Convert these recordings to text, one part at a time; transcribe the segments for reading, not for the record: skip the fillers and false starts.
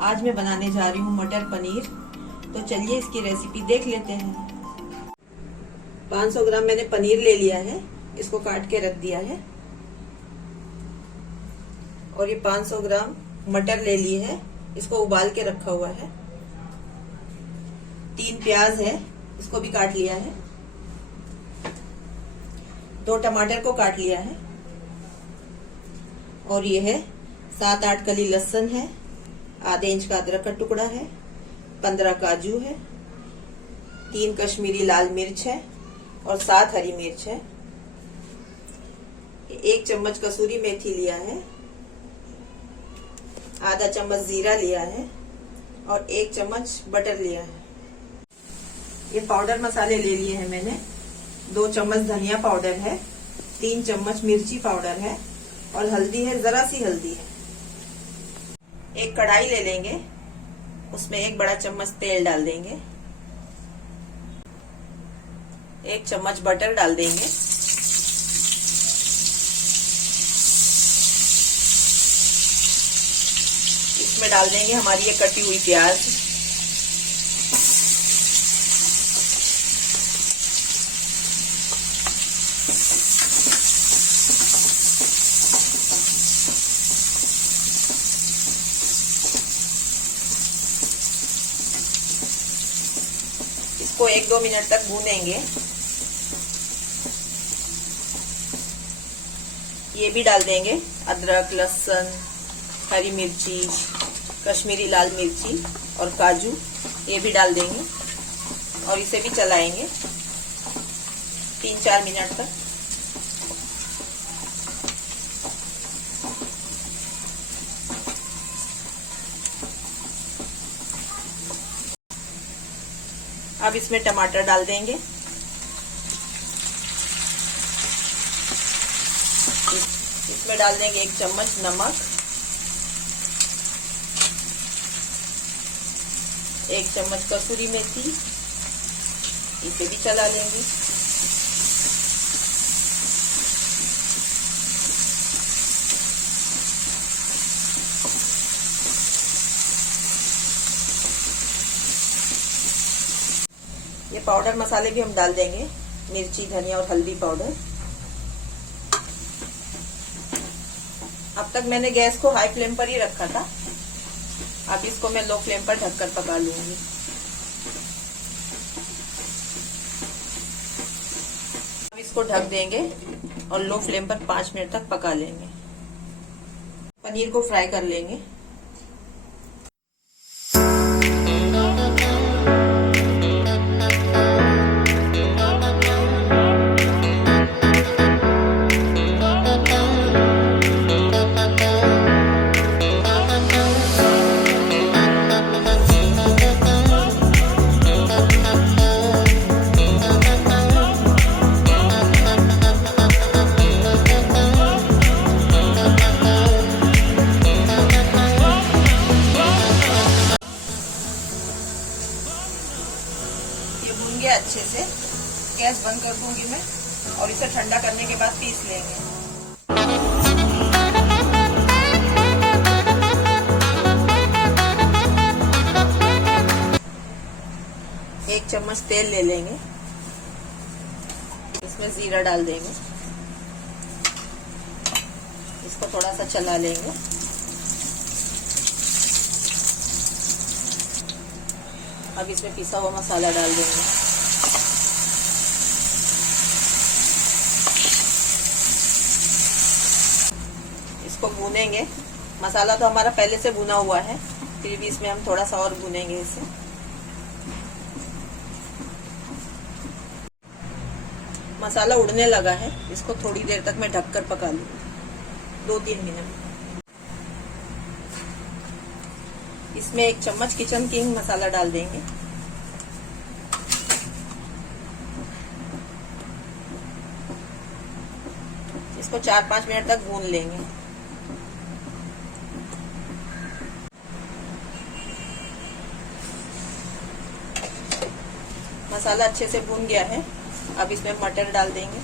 आज मैं बनाने जा रही हूँ मटर पनीर। तो चलिए इसकी रेसिपी देख लेते हैं। 500 ग्राम मैंने पनीर ले लिया है, इसको काट के रख दिया है। और ये 500 ग्राम मटर ले ली है, इसको उबाल के रखा हुआ है। 3 प्याज है, इसको भी काट लिया है। 2 टमाटर को काट लिया है। और ये है 7-8 कली लहसुन है, आधे इंच का अदरक का टुकड़ा है, 15 काजू है, 3 कश्मीरी लाल मिर्च है और 7 हरी मिर्च है। 1 चम्मच कसूरी मेथी लिया है, आधा चम्मच जीरा लिया है और 1 चम्मच बटर लिया है। ये पाउडर मसाले ले लिए हैं मैंने। 2 चम्मच धनिया पाउडर है, 3 चम्मच मिर्ची पाउडर है और हल्दी है, जरा सी हल्दी है। एक कढ़ाई ले लेंगे, उसमें 1 बड़ा चम्मच तेल डाल देंगे। 1 चम्मच बटर डाल देंगे। इसमें डाल देंगे हमारी ये कटी हुई प्याज। इसको 1-2 मिनट तक भूनेंगे। ये भी डाल देंगे अदरक, लहसुन, हरी मिर्ची, कश्मीरी लाल मिर्ची और काजू, ये भी डाल देंगे और इसे भी चलाएंगे 3-4 मिनट तक। अब इसमें टमाटर डाल देंगे। इसमें डाल देंगे 1 चम्मच नमक, 1 चम्मच कसूरी मेथी, इसे भी चला लेंगे। ये पाउडर मसाले भी हम डाल देंगे, मिर्ची, धनिया और हल्दी पाउडर। अब तक मैंने गैस को हाई फ्लेम पर ही रखा था, अब इसको मैं लो फ्लेम पर ढककर पका लूंगी। अब इसको ढक देंगे और लो फ्लेम पर 5 मिनट तक पका लेंगे। पनीर को फ्राई कर लेंगे। अच्छे से गैस बंद कर दूंगी मैं और इसे ठंडा करने के बाद पीस लेंगे। 1 चम्मच तेल ले लेंगे, इसमें जीरा डाल देंगे, इसको थोड़ा सा चला लेंगे। अब इसमें पिसा हुआ मसाला डाल देंगे। इसको भूनेंगे। मसाला तो हमारा पहले से भुना हुआ है, फिर भी इसमें हम थोड़ा सा और भूनेंगे इसे। मसाला उड़ने लगा है, इसको थोड़ी देर तक मैं ढककर पका लूंगी, 2-3 मिनट। इसमें 1 चम्मच किचन किंग मसाला डाल देंगे। इसको 4-5 मिनट तक भून लेंगे। मसाला अच्छे से भून गया है, अब इसमें मटर डाल देंगे।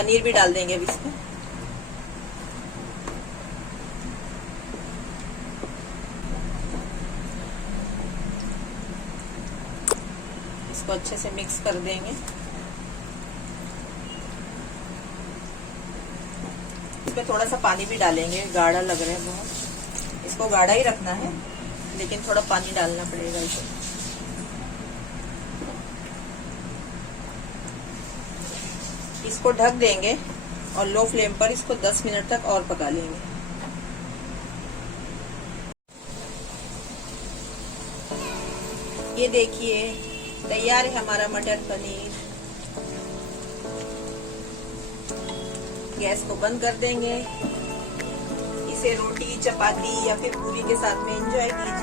पनीर भी डाल देंगे अब इसमें। इसको अच्छे से मिक्स कर देंगे। इसमें थोड़ा सा पानी भी डालेंगे, गाढ़ा लग रहा है बहुत, इसको गाढ़ा ही रखना है लेकिन थोड़ा पानी डालना पड़ेगा इसमें। इसको ढक देंगे और लो फ्लेम पर इसको 10 मिनट तक और पका लेंगे। ये देखिए तैयार है हमारा मटर पनीर। गैस को बंद कर देंगे। इसे रोटी, चपाती या फिर पूरी के साथ में एंजॉय कीजिए।